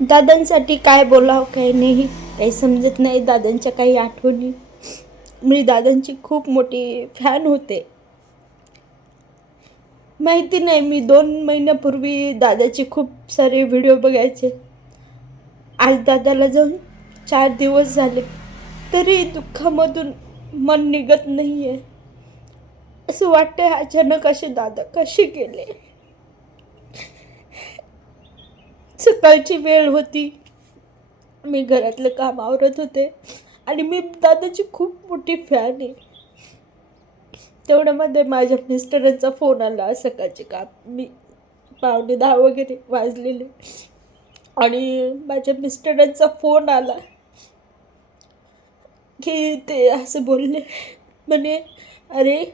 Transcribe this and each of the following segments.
दादांसाठी काय बोलावं काय नाही काही समजत नाही. दादांच्या काही आठवणी. मी दादांची खूप मोठी फॅन होते. माहिती नाही, मी 2 महिन्यापूर्वी दादाचे खूप सारे व्हिडिओ बघायचे. आज दादाला जाऊन 4 दिवस झाले, तरी दुःखामधून मन निघत नाही आहे. असं वाटतंय अचानक असे दादा कसे गेले. सकाळची वेळ होती, मी घरातलं काम आवरत होते आणि मी दादाची खूप मोठी फॅन आहे. तेवढ्यामध्ये माझ्या मिस्टरांचा फोन आला. सकाळचे काम मी 9:45 वगैरे वाजलेले आणि माझ्या मिस्टरांचा फोन आला की ते असं बोलले, म्हणे अरे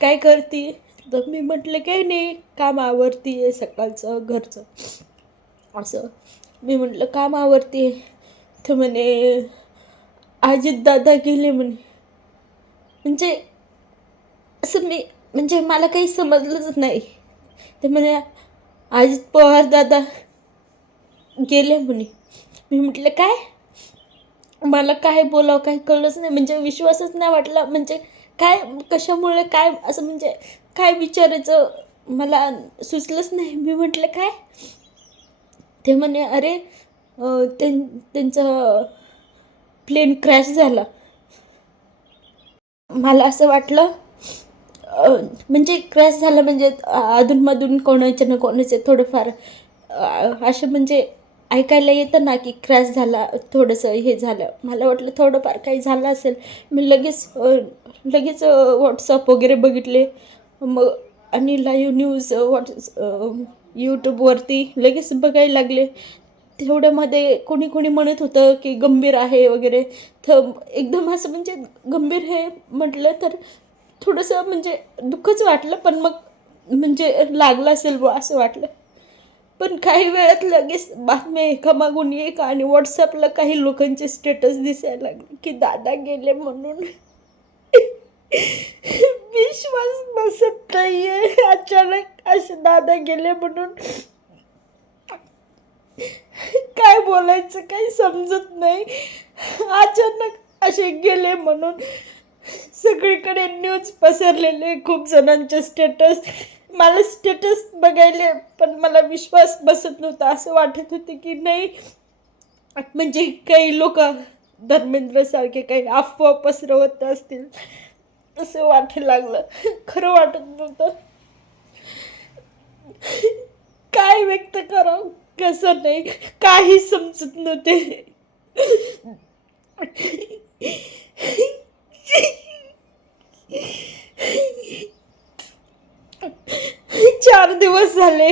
काय करते. तर मी म्हटलं काही नाही, काम आवरती आहे सकाळचं घरचं. असं मी म्हटलं काम आवरती. तर म्हणे अजित दादा गेले म्हणे. म्हणजे असं मी म्हणजे मला काही समजलंच नाही. ते म्हणे अजित पवार दादा गेले म्हणे. मी म्हटलं काय. मला काय बोलावं काही कळलंच नाही. म्हणजे विश्वासच नाही वाटला. म्हणजे काय कशामुळे काय असं म्हणजे काय विचारायचं मला सुचलंच नाही. मी म्हटलं काय. ते म्हणे अरे त्यांचं प्लेन क्रॅश झाला. मला असं वाटलं म्हणजे क्रॅश झालं म्हणजे अधूनमधून कोणाच्या ना कोणाचे थोडंफार असं म्हणजे ऐकायला येतं ना की क्रॅश झाला, थोडंसं हे झालं. मला वाटलं थोडंफार काही झालं असेल. मी लगेच व्हॉट्सअप वगैरे बघितले. मग आणि लाईव्ह न्यूज यूट्यूबवरती लगेच बघायला लागले. तेवढ्यामध्ये कोणी कोणी म्हणत होतं की गंभीर आहे वगैरे. तर एकदम असं म्हणजे गंभीर हे म्हटलं तर थोडंसं म्हणजे दुःखच वाटलं. पण मग म्हणजे लागलं असेल बुवा असं वाटलं. पण काही वेळात लगेच बातम्या एकामागून एक आणि व्हॉट्सअपला काही लोकांचे स्टेटस दिसायला लागले की दादा गेले म्हणून. विश्वास बसत नाहीये अचानक असे दादा गेले म्हणून. काय बोलायचं काही समजत नाही. अचानक असे गेले म्हणून सगळीकडे न्यूज पसरलेले, खूप जणांचे स्टेटस. मला स्टेटस बघायले पण मला विश्वास बसत नव्हता. असं वाटत होते की नाही म्हणजे काही लोक धर्मेंद्रसारखे काही अफवा पसरवत असतील असं वाटायला लागलं. खरं वाटत नव्हतं. काय व्यक्त करावं कसं नाही काही समजत नव्हते. 4 दिवस झाले,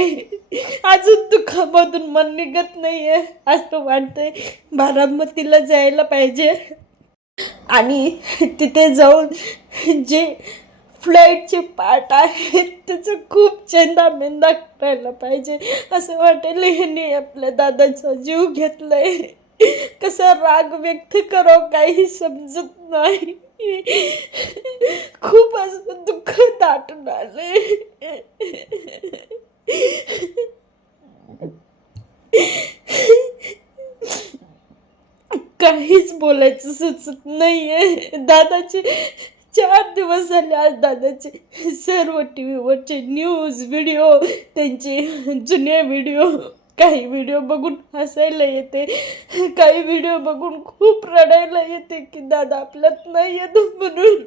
अजून दुःखामधून मन निघत नाहीये. असं वाटतंय बारामतीला जायला पाहिजे आणि तिथे जाऊन जे फ्लाईटचे पार्ट आहेत त्याचं खूप चेंदामेंदा करायला पाहिजे. असं वाटेल ह्यांनी आपल्या दादाचा जीव घेतलाय. कसा राग व्यक्त करावं काही समजत नाही. खूप असं दुःख दाटून आलंय. काहीच बोलायचं सुचत नाहीये. दादाचे 4 दिवस झाले. आज दादाचे सर्व टी व्हीवरचे न्यूज व्हिडिओ, त्यांचे जुने व्हिडिओ, काही व्हिडिओ बघून हसायला येते, काही व्हिडिओ बघून खूप रडायला येते की दादा आपल्यात नाही येत म्हणून.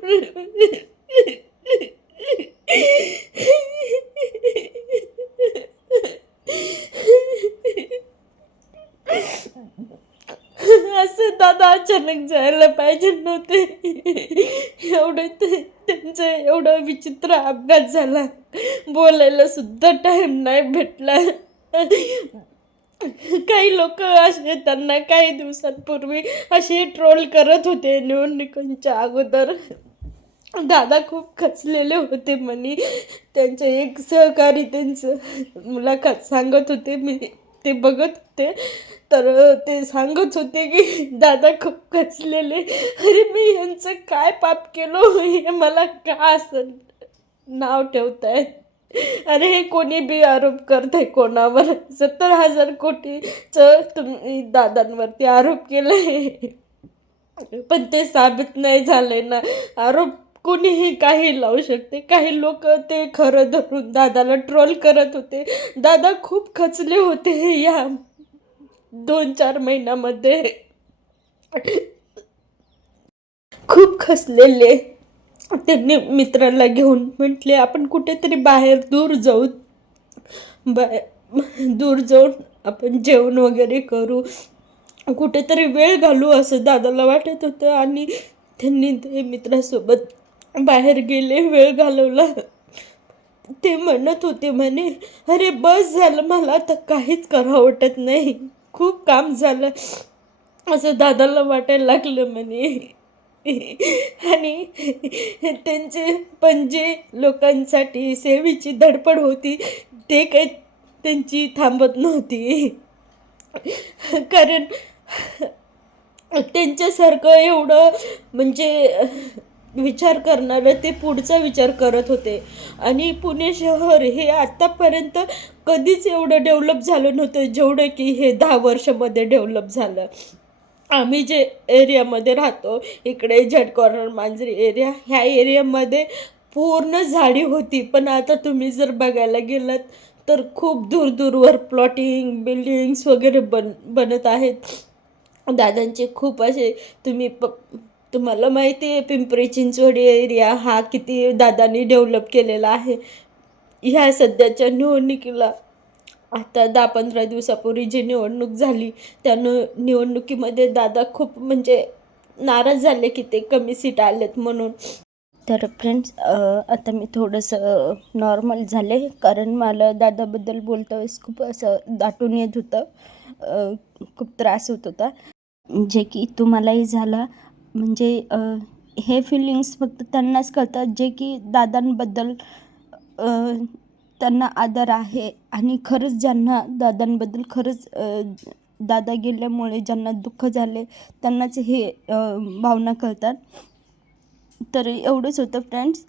असे दादा अचानक जायला पाहिजे नव्हते. त्यांचं एवढं विचित्र अपघात झाला, बोलायला सुद्धा टाईम नाही भेटला. काही लोक असे त्यांना काही दिवसांपूर्वी असे ट्रोल करत होते निवडणुकांच्या अगोदर. दादा खूप खचलेले होते म्हणे. त्यांचे एक सहकारी त्यांचं मुलाखत सांगत होते, मी ते बघत होते. तर ते सांगत होते की दादा खूप खचलेले. अरे मी यांचं काय पाप केलं हे मला का असं नाव ठेवतायत. अरे हे कोणी बी आरोप करतंय कोणावर. 70,000 कोटीचं तुम्ही दादांवरती आरोप केलाय, पण ते साबित नाही झालंय ना. आरोप कोणीही काही लावू शकते. काही लोक ते खरं धरून दादाला ट्रोल करत होते. दादा खूप खचले होते या 2-4 महिन्यामध्ये, खूप खचलेले. त्यांनी मित्राला घेऊन म्हटले आपण कुठेतरी बाहेर दूर जाऊ, दूर जाऊन आपण जेवण वगैरे करू, कुठेतरी वेळ घालू असं दादाला वाटत होतं. आणि त्यांनी ते मित्रासोबत बाहेर गेले, वेळ घालवला. ते म्हणत होते म्हणे, अरे बस झालं, मला आता काहीच करावं वाटत नाही, खूप काम झालं असं दादाला वाटायला लागलं म्हणे. आणि त्यांचे पण जे लोकांसाठी सेवेची धडपड होती ते काही त्यांची थांबत नव्हती. कारण त्यांच्यासारखं एवढं म्हणजे विचार करणारं ते पुढचा विचार करत होते. आणि पुणे शहर हे आत्तापर्यंत कधीच एवढं डेव्हलप झालं नव्हतं जेवढं की हे 10 वर्षामध्ये डेव्हलप झालं. आम्ही जे एरियामध्ये राहतो इकडे झट कॉर्नर मांजरी एरिया, ह्या एरियामध्ये पूर्ण झाडी होती. पण आता तुम्ही जर बघायला गेलात तर खूप दूरवर प्लॉटिंग बिल्डिंग्स वगैरे बनत आहेत. दादांचे खूप असे तुम्हाला माहिती आहे पिंपरी चिंचवड एरिया हा किती दादांनी डेव्हलप केलेला आहे. ह्या सध्याच्या निवडणुकीला आता 10-15 दिवसापूर्वी जी निवडणूक झाली त्या निवडणुकीमध्ये दादा खूप म्हणजे नाराज झाले की ते कमी सीट आलेत म्हणून. तर फ्रेंड्स आता मी थोडंसं नॉर्मल झाले, कारण मला दादाबद्दल बोलता वेळेस खूप असं दाटून येत होतं, खूप त्रास होत होता, जे की तुम्हालाही झाला. म्हणजे हे फिलिंग्स फक्त त्यांनाच कळतात जे की दादांबद्दल त्यांना आदर आहे. आणि खरंच ज्यांना दादांबद्दल खरंच दादा गेल्यामुळे ज्यांना दुःख झाले त्यांनाच हे भावना कळतात. तर एवढंच होतं फ्रेंड्स.